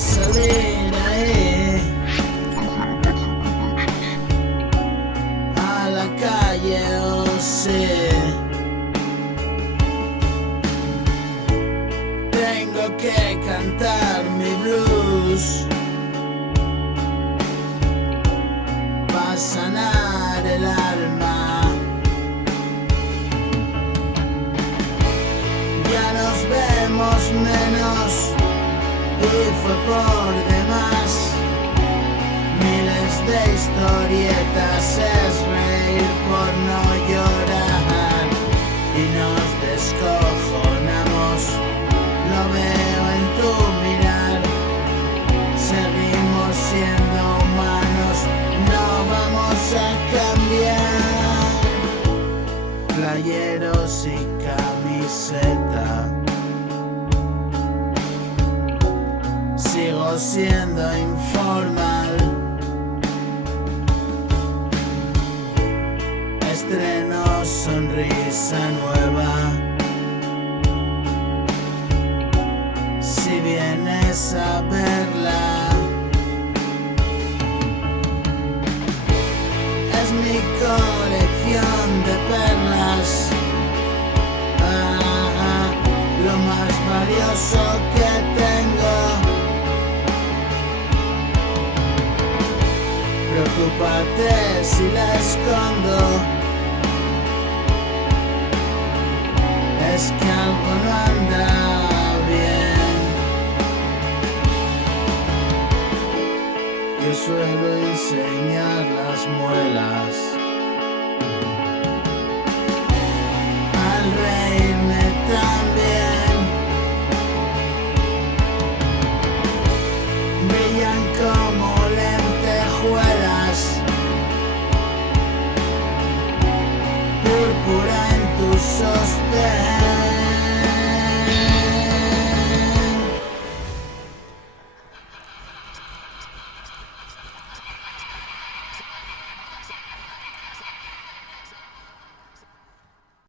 salir ahí a la calle, oh sí. Tengo que cantar mi blues para sanar el alma. Ya nos vemos menos y fue por demás. Miles de historietas, es reír por no llorar y nos descojonamos. Lo veo en tu mirar. Seguimos siendo humanos, no vamos a cambiar. Playeros y camiseta, sigo siendo informal. Estreno sonrisa nueva. Si vienes a verla, es mi colección de perlas. Lo más valioso que tengo. Preocúpate si la escondo. Es que algo no anda bien. Yo suelo enseñar las muelas.